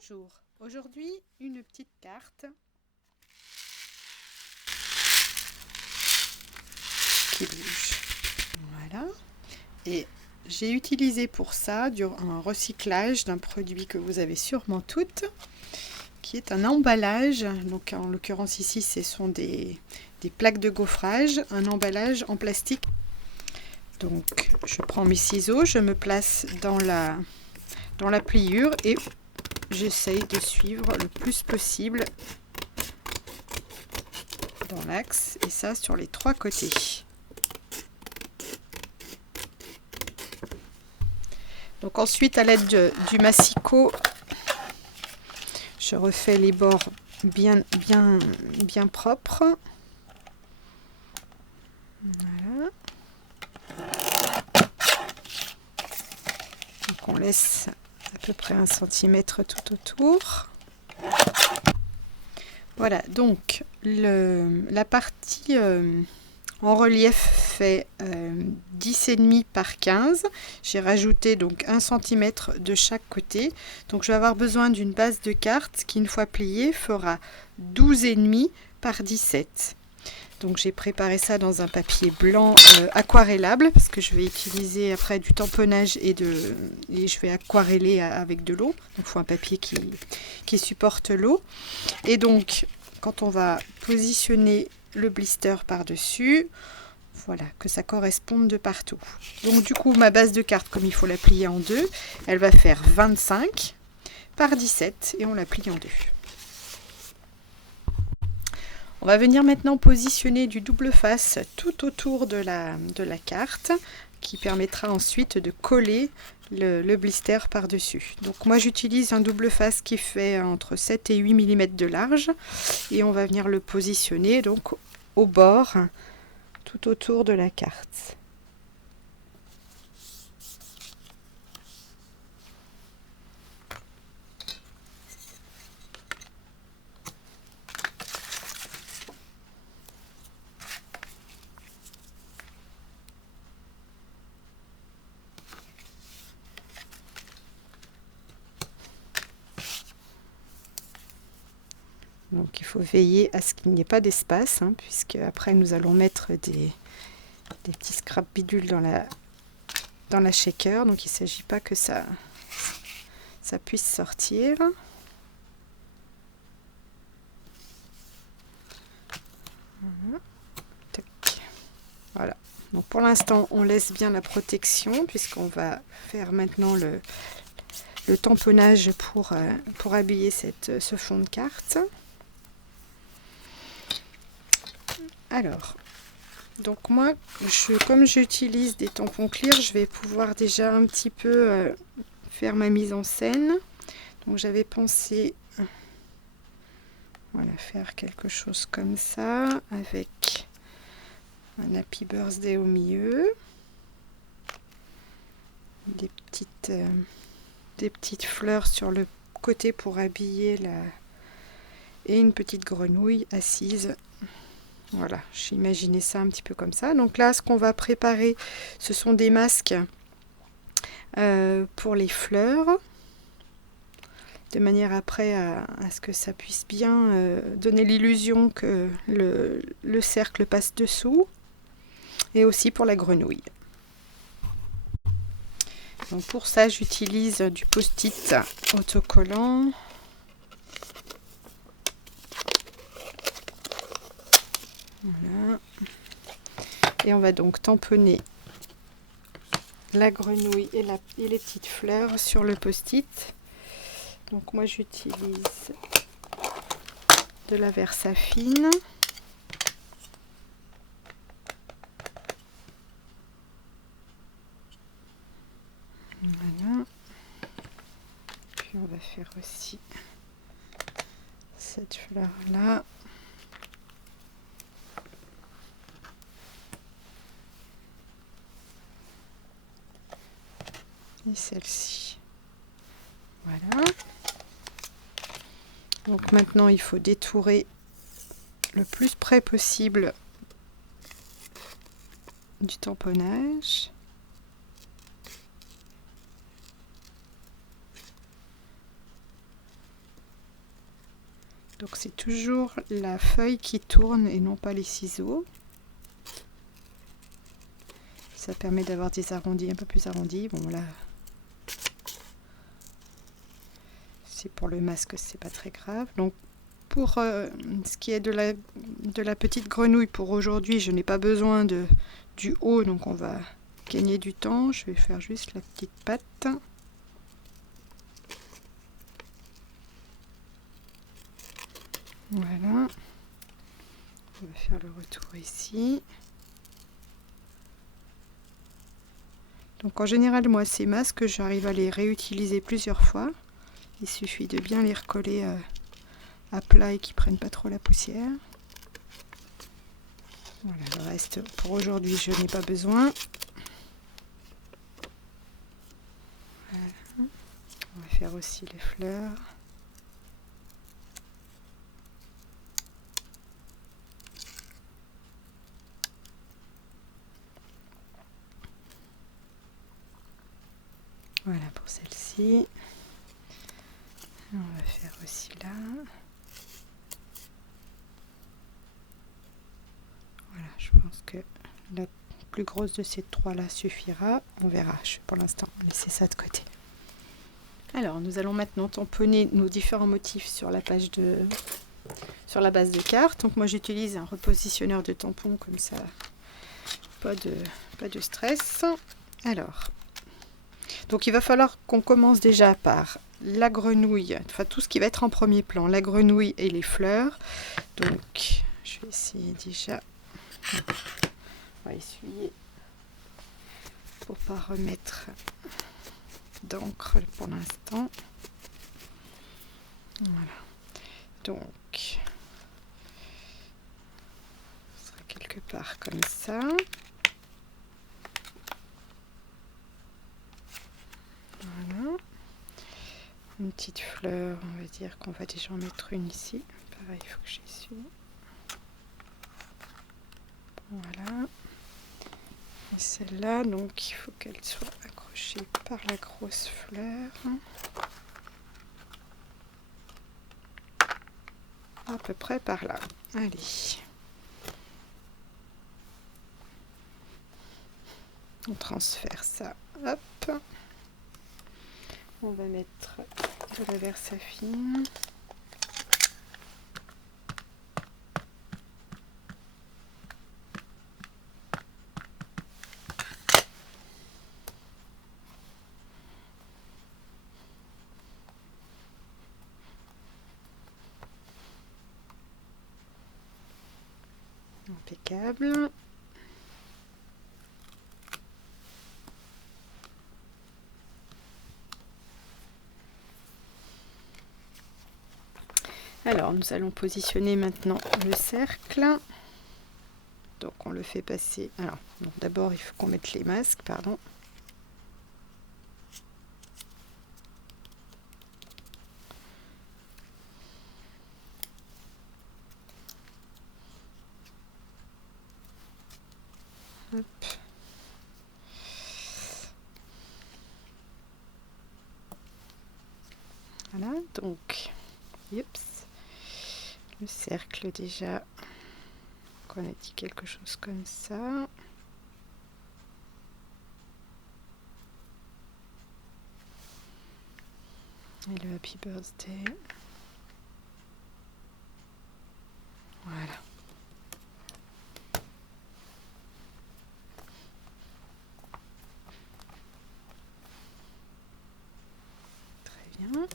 Bonjour, aujourd'hui une petite carte qui bouge. Voilà. Et j'ai utilisé pour ça un recyclage d'un produit que vous avez sûrement toutes, qui est un emballage. Donc en l'occurrence ici ce sont des plaques de gaufrage, un emballage en plastique. Donc je prends mes ciseaux, je me place dans la pliure et j'essaye de suivre le plus possible dans l'axe, et ça sur les trois côtés. Donc ensuite, à l'aide du massicot, je refais les bords bien propres. Voilà. Donc on laisse à peu près 1 cm tout autour. Voilà, donc la partie en relief fait 10,5 par 15. J'ai rajouté donc 1 cm de chaque côté. Donc je vais avoir besoin d'une base de carte qui, une fois pliée, fera 12,5 par 17. Donc j'ai préparé ça dans un papier blanc aquarellable, parce que je vais utiliser après du tamponnage et je vais aquareller avec de l'eau. Donc il faut un papier qui supporte l'eau. Et donc quand on va positionner le blister par-dessus, voilà, que ça corresponde de partout. Donc du coup, ma base de carte, comme il faut la plier en deux, elle va faire 25 par 17 et on la plie en deux. On va venir maintenant positionner du double face tout autour de la carte, qui permettra ensuite de coller le blister par-dessus. Donc moi j'utilise un double face qui fait entre 7 et 8 mm de large, et on va venir le positionner donc au bord, tout autour de la carte. Donc il faut veiller à ce qu'il n'y ait pas d'espace, puisque après nous allons mettre des petits scrap bidules dans la shaker, donc il ne s'agit pas que ça puisse sortir. Voilà. Donc pour l'instant on laisse bien la protection, puisqu'on va faire maintenant le tamponnage pour habiller ce fond de carte. Alors, donc moi, comme j'utilise des tampons clear, je vais pouvoir déjà un petit peu faire ma mise en scène. Donc j'avais pensé faire quelque chose comme ça, avec un Happy Birthday au milieu, des petites fleurs sur le côté pour habiller et une petite grenouille assise. Voilà, j'ai imaginé ça un petit peu comme ça. Donc là, ce qu'on va préparer, ce sont des masques pour les fleurs, de manière après à ce que ça puisse bien donner l'illusion que le cercle passe dessous, et aussi pour la grenouille. Donc pour ça, j'utilise du post-it autocollant. Voilà. Et on va donc tamponner la grenouille et les petites fleurs sur le post-it. Donc moi j'utilise de la Versafine. Voilà. Puis on va faire aussi cette fleur là. Et celle-ci. Voilà. Donc maintenant il faut détourer le plus près possible du tamponnage. Donc c'est toujours la feuille qui tourne et non pas les ciseaux. Ça permet d'avoir des arrondis un peu plus arrondis. Bon là, c'est pour le masque, c'est pas très grave. Donc pour ce qui est de la petite grenouille, pour aujourd'hui, je n'ai pas besoin du haut, donc on va gagner du temps. Je vais faire juste la petite patte. Voilà. On va faire le retour ici. Donc en général, moi, ces masques, j'arrive à les réutiliser plusieurs fois. Il suffit de bien les recoller à plat et qu'ils ne prennent pas trop la poussière. Voilà, le reste, pour aujourd'hui, je n'ai pas besoin. Voilà. On va faire aussi les fleurs. Voilà pour celle-ci. On va faire aussi là. Voilà, je pense que la plus grosse de ces trois-là suffira. On verra. Je vais pour l'instant laisser ça de côté. Alors, nous allons maintenant tamponner nos différents motifs sur la base de carte. Donc moi, j'utilise un repositionneur de tampons comme ça. Pas de stress. Alors, donc il va falloir qu'on commence déjà par la grenouille, enfin tout ce qui va être en premier plan, la grenouille et les fleurs. Donc je vais essayer déjà, on va essuyer pour pas remettre d'encre pour l'instant. Voilà, donc ce sera quelque part comme ça. Voilà. Une petite fleur, on va dire qu'on va déjà en mettre une ici. Pareil, il faut que j'essuie. Voilà. Et celle-là, donc il faut qu'elle soit accrochée par la grosse fleur. À peu près par là. Allez. On transfère ça. Hop. On va mettre de la Versafine. Impeccable. Alors, nous allons positionner maintenant le cercle. Donc, on le fait passer. Alors, d'abord, il faut qu'on mette les masques, pardon. Hop. Voilà, donc, oups, le cercle déjà. Donc on a dit quelque chose comme ça. Et le Happy Birthday. Voilà. Très bien.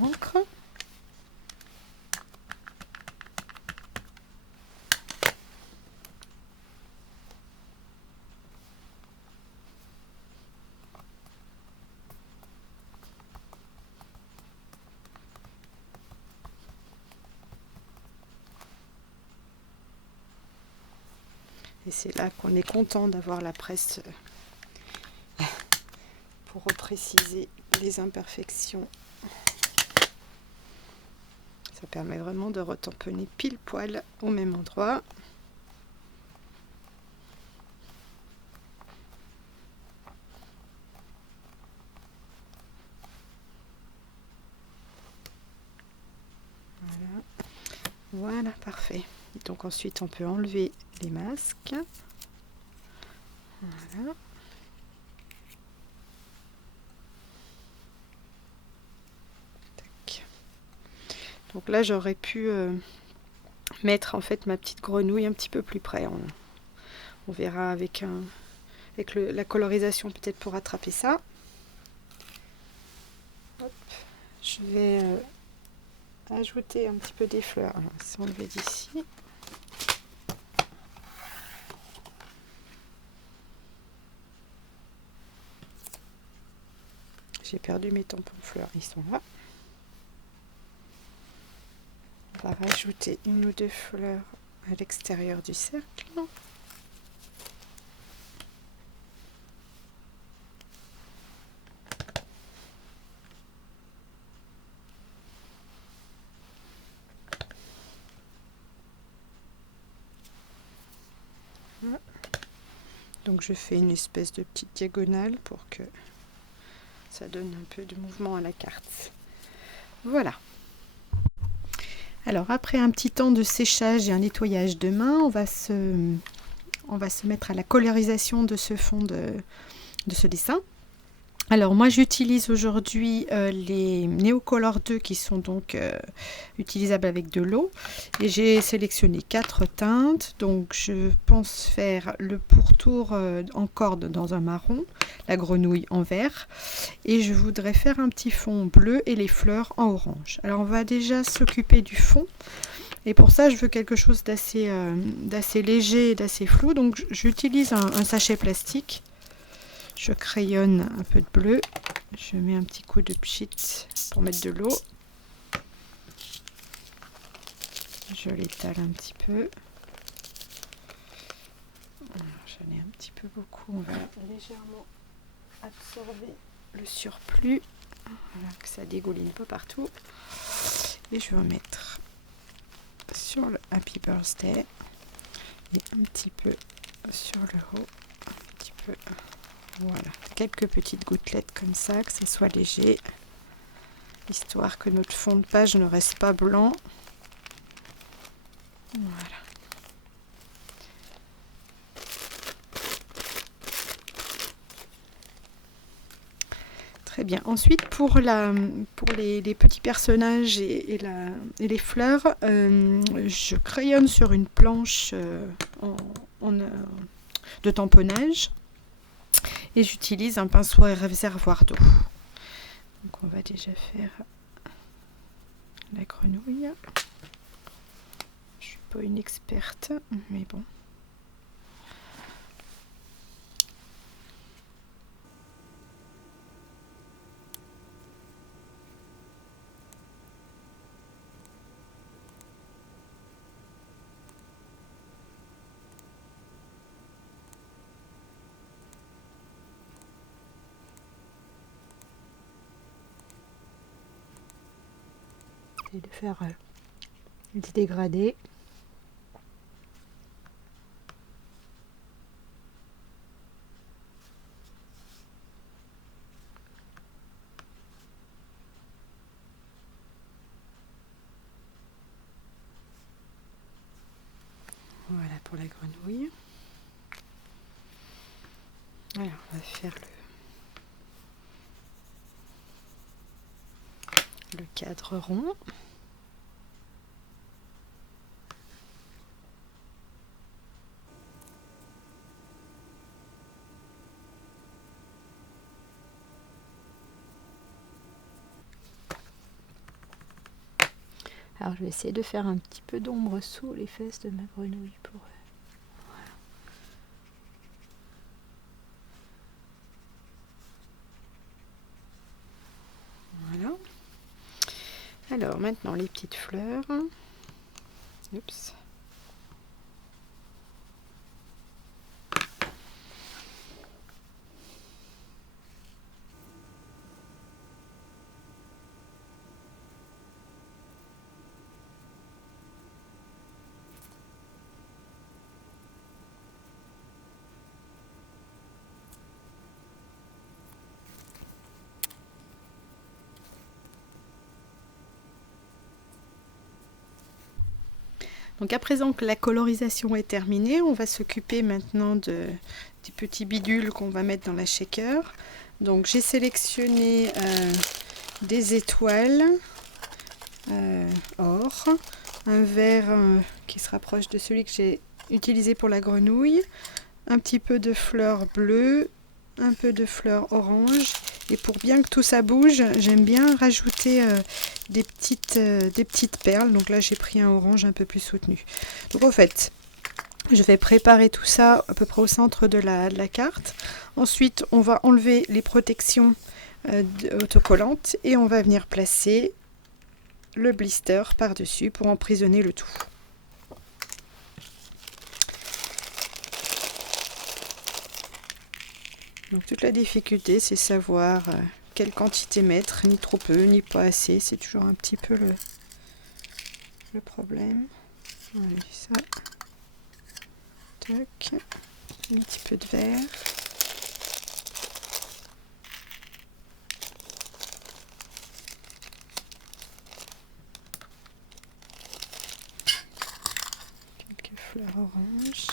On ancre. Et c'est là qu'on est content d'avoir la presse pour repréciser les imperfections. Ça permet vraiment de retamponner pile poil au même endroit. Voilà. Voilà, parfait. Donc ensuite, on peut enlever les masques. Voilà. Tac. Donc là, j'aurais pu mettre en fait ma petite grenouille un petit peu plus près. On verra avec la colorisation peut-être pour rattraper ça. Hop. Je vais ajouter un petit peu des fleurs. Alors, c'est enlevé d'ici. J'ai perdu mes tampons fleurs, ils sont là. On va rajouter une ou deux fleurs à l'extérieur du cercle. Voilà. Donc je fais une espèce de petite diagonale pour que ça donne un peu de mouvement à la carte. Voilà. Alors après un petit temps de séchage et un nettoyage de main, on va se mettre à la colorisation de ce fond de ce dessin. Alors moi j'utilise aujourd'hui les Neocolor 2 qui sont donc utilisables avec de l'eau et j'ai sélectionné 4 teintes. Donc je pense faire le pourtour en corde dans un marron, la grenouille en vert et je voudrais faire un petit fond bleu et les fleurs en orange. Alors on va déjà s'occuper du fond et pour ça je veux quelque chose d'assez léger et d'assez flou. Donc j'utilise un sachet plastique. Je crayonne un peu de bleu, je mets un petit coup de pchit pour mettre de l'eau. Je l'étale un petit peu. J'en ai un petit peu beaucoup, on va légèrement absorber le surplus, voilà, que ça dégouline pas partout. Et je vais mettre sur le Happy Birthday et un petit peu sur le haut, un petit peu. Voilà, quelques petites gouttelettes comme ça, que ce soit léger, histoire que notre fond de page ne reste pas blanc. Voilà. Très bien. Ensuite, pour les petits personnages et les fleurs, je crayonne sur une planche de tamponnage. Et j'utilise un pinceau à réservoir d'eau. Donc on va déjà faire la grenouille. Je suis pas une experte, mais bon. Et de faire des dégradés. Voilà pour la grenouille. Alors on va faire le cadre rond. Alors je vais essayer de faire un petit peu d'ombre sous les fesses de ma grenouille pour... Voilà. Alors maintenant les petites fleurs. Oups. Donc à présent que la colorisation est terminée, on va s'occuper maintenant des petits bidules qu'on va mettre dans la shaker. Donc j'ai sélectionné des étoiles or, un vert qui se rapproche de celui que j'ai utilisé pour la grenouille, un petit peu de fleurs bleues, un peu de fleurs orange, et pour bien que tout ça bouge, j'aime bien rajouter des petites perles. Donc là j'ai pris un orange un peu plus soutenu. Donc en fait, je vais préparer tout ça à peu près au centre de la carte. Ensuite, on va enlever les protections autocollantes et on va venir placer le blister par-dessus pour emprisonner le tout. Donc toute la difficulté, c'est savoir quelle quantité mettre, ni trop peu, ni pas assez. C'est toujours un petit peu le problème. Allez, ça. Tac. Un petit peu de vert. Quelques fleurs oranges.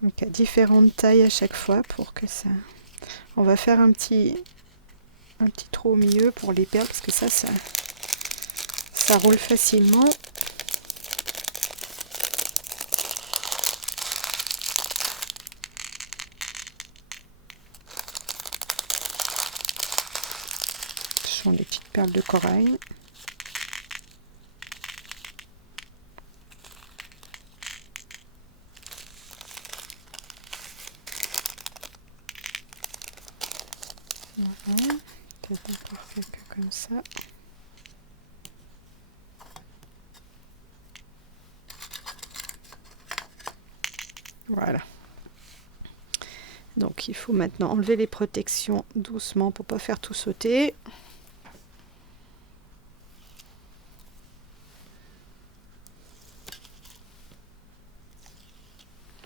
Donc à différentes tailles à chaque fois pour que ça... On va faire un petit trou au milieu pour les perles parce que ça roule facilement. Ce sont des petites perles de corail. Voilà. Peut-être encore quelques comme ça. Voilà. Donc il faut maintenant enlever les protections doucement pour pas faire tout sauter.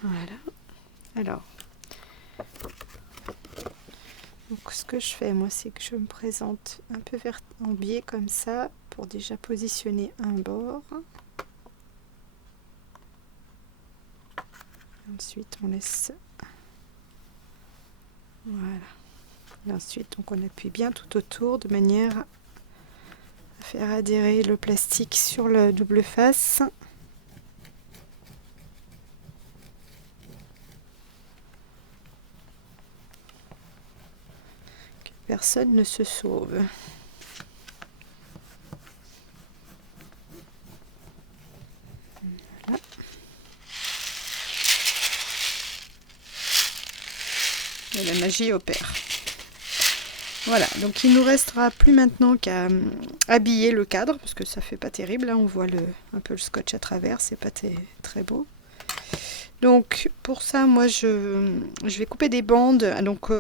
Voilà. Alors, donc ce que je fais moi, c'est que je me présente un peu en biais comme ça pour déjà positionner un bord. Ensuite, on laisse. Voilà. Et ensuite, donc on appuie bien tout autour de manière à faire adhérer le plastique sur le double face. Que personne ne se sauve. Voilà. Et la magie opère. Voilà, donc il nous restera plus maintenant qu'à habiller le cadre, parce que ça fait pas terrible, là on voit un peu le scotch à travers, c'est pas très beau. Donc pour ça, moi je vais couper des bandes. Donc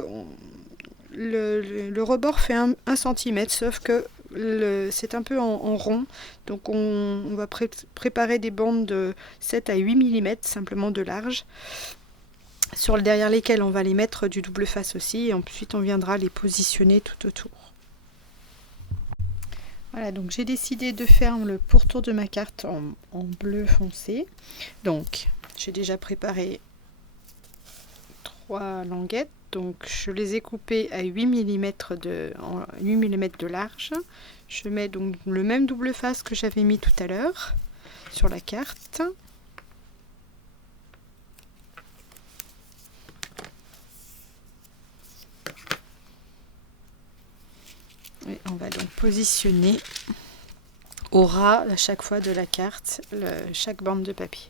le rebord fait 1 cm, sauf que c'est un peu en rond, donc on va préparer des bandes de 7 à 8 mm simplement de large, derrière lesquelles on va les mettre du double face aussi, et ensuite on viendra les positionner tout autour. Voilà, donc j'ai décidé de faire le pourtour de ma carte en bleu foncé. Donc j'ai déjà préparé 3 languettes, donc je les ai coupées à 8 mm de large. Je mets donc le même double face que j'avais mis tout à l'heure sur la carte. Et on va donc positionner au ras à chaque fois de la carte chaque bande de papier.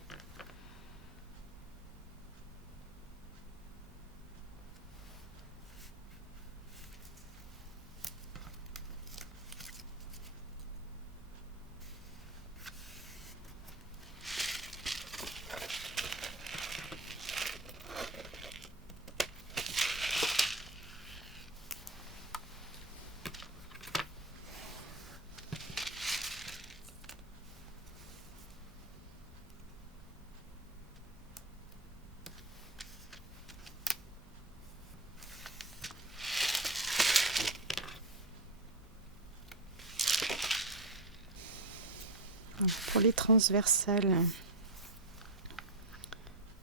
Pour les transversales,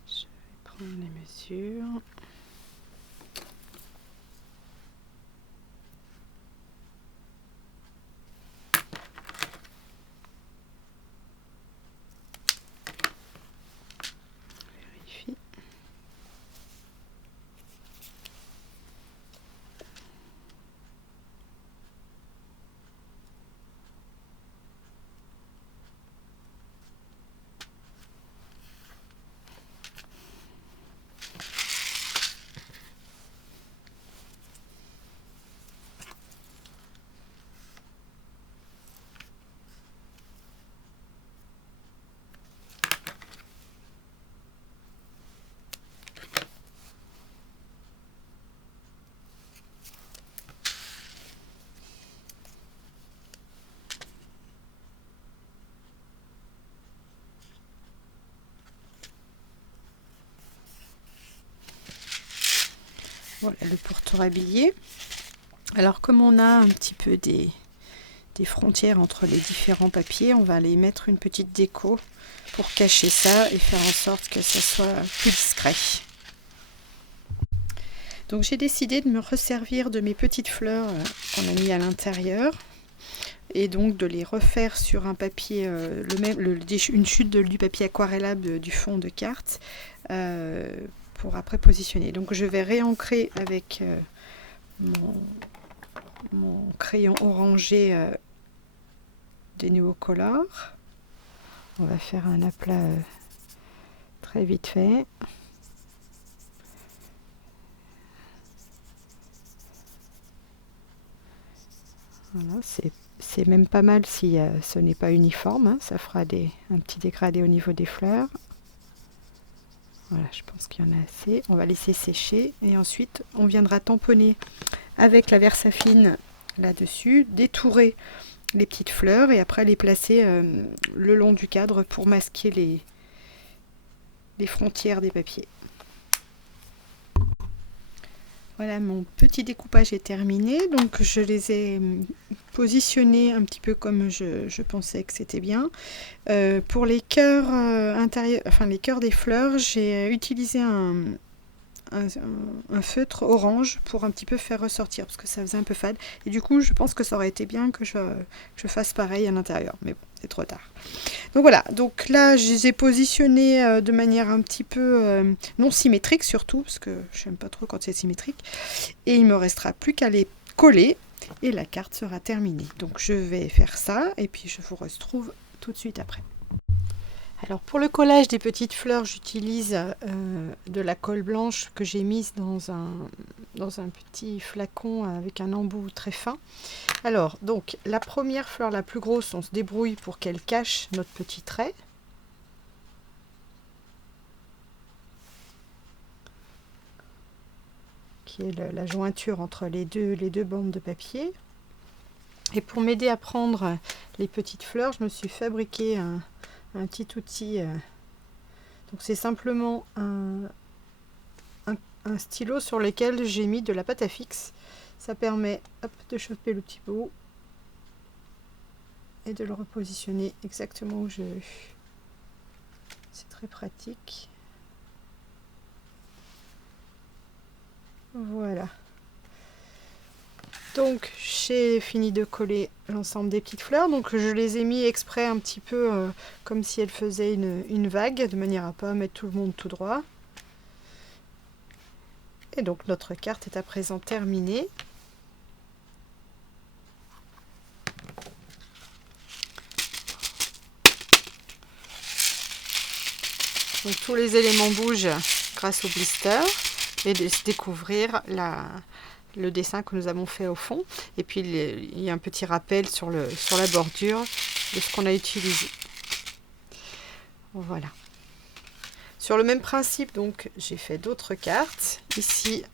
je vais prendre les mesures. Vérifie. Voilà le pourtour-habillé. Alors comme on a un petit peu des frontières entre les différents papiers, on va aller mettre une petite déco pour cacher ça et faire en sorte que ça soit plus discret. Donc j'ai décidé de me resservir de mes petites fleurs qu'on a mis à l'intérieur et donc de les refaire sur un papier, une chute du papier aquarellable du fond de carte pour après positionner. Donc je vais réancrer avec mon crayon orangé des Neocolor. On va faire un aplat très vite fait. Voilà, c'est même pas mal si ce n'est pas uniforme, hein, ça fera un petit dégradé au niveau des fleurs. Voilà, je pense qu'il y en a assez. On va laisser sécher et ensuite on viendra tamponner avec la Versafine là-dessus, détourer les petites fleurs et après les placer le long du cadre pour masquer les frontières des papiers. Voilà, mon petit découpage est terminé, donc je les ai positionnés un petit peu comme je pensais que c'était bien. Pour les cœurs intérieurs, enfin les cœurs des fleurs, j'ai utilisé un feutre orange pour un petit peu faire ressortir parce que ça faisait un peu fade et du coup je pense que ça aurait été bien que je fasse pareil à l'intérieur, mais bon, c'est trop tard. Donc voilà, donc là je les ai positionnés de manière un petit peu non symétrique surtout parce que je n'aime pas trop quand c'est symétrique et il me restera plus qu'à les coller et la carte sera terminée. Donc je vais faire ça et puis je vous retrouve tout de suite après. Alors pour le collage des petites fleurs, j'utilise de la colle blanche que j'ai mise dans un petit flacon avec un embout très fin. Alors donc la première fleur la plus grosse, on se débrouille pour qu'elle cache notre petit trait. Qui est la jointure entre les deux bandes de papier. Et pour m'aider à prendre les petites fleurs, je me suis fabriqué un petit outil. Donc c'est simplement un stylo sur lequel j'ai mis de la pâte à fixe. Ça permet de choper le petit bout et de le repositionner exactement où je veux. C'est très pratique. Voilà. Donc j'ai fini de coller l'ensemble des petites fleurs. Donc je les ai mis exprès un petit peu comme si elles faisaient une vague, de manière à pas mettre tout le monde tout droit. Et donc notre carte est à présent terminée. Donc tous les éléments bougent grâce au blister et de découvrir le dessin que nous avons fait au fond. Et puis il y a un petit rappel sur la bordure de ce qu'on a utilisé. Voilà. Sur le même principe, donc j'ai fait d'autres cartes. Ici,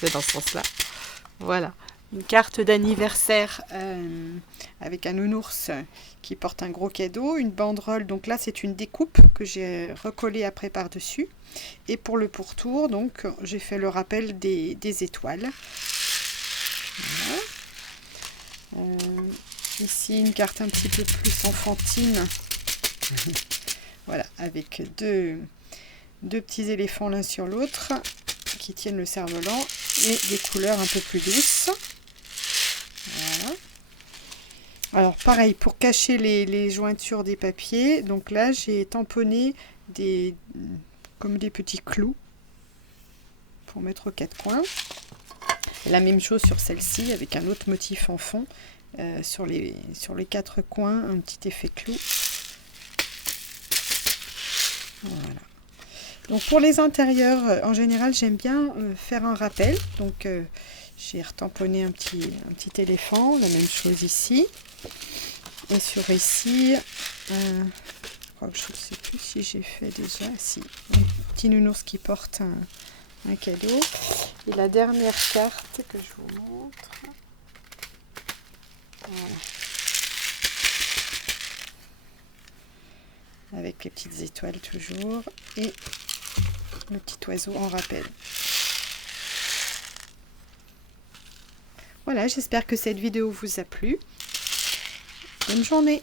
c'est dans ce sens-là. Voilà. Une carte d'anniversaire avec un nounours qui porte un gros cadeau, une banderole, donc là c'est une découpe que j'ai recollée après par-dessus. Et pour le pourtour, donc j'ai fait le rappel des étoiles. Voilà. Ici, une carte un petit peu plus enfantine. Voilà, avec deux petits éléphants l'un sur l'autre qui tiennent le cerf-volant et des couleurs un peu plus douces. Voilà. Alors pareil, pour cacher les jointures des papiers, donc là j'ai tamponné comme des petits clous pour mettre aux quatre coins. La même chose sur celle-ci avec un autre motif en fond. Sur les quatre coins, un petit effet clou. Voilà. Donc pour les intérieurs, en général, j'aime bien faire un rappel. Donc j'ai retamponné un petit éléphant, la même chose ici. Et sur ici, je crois que je ne sais plus si j'ai fait déjà. Si, un petit nounours qui porte un cadeau. Et la dernière carte que je vous montre. Voilà. Avec les petites étoiles toujours. Et le petit oiseau en rappel. Voilà, j'espère que cette vidéo vous a plu. Bonne journée!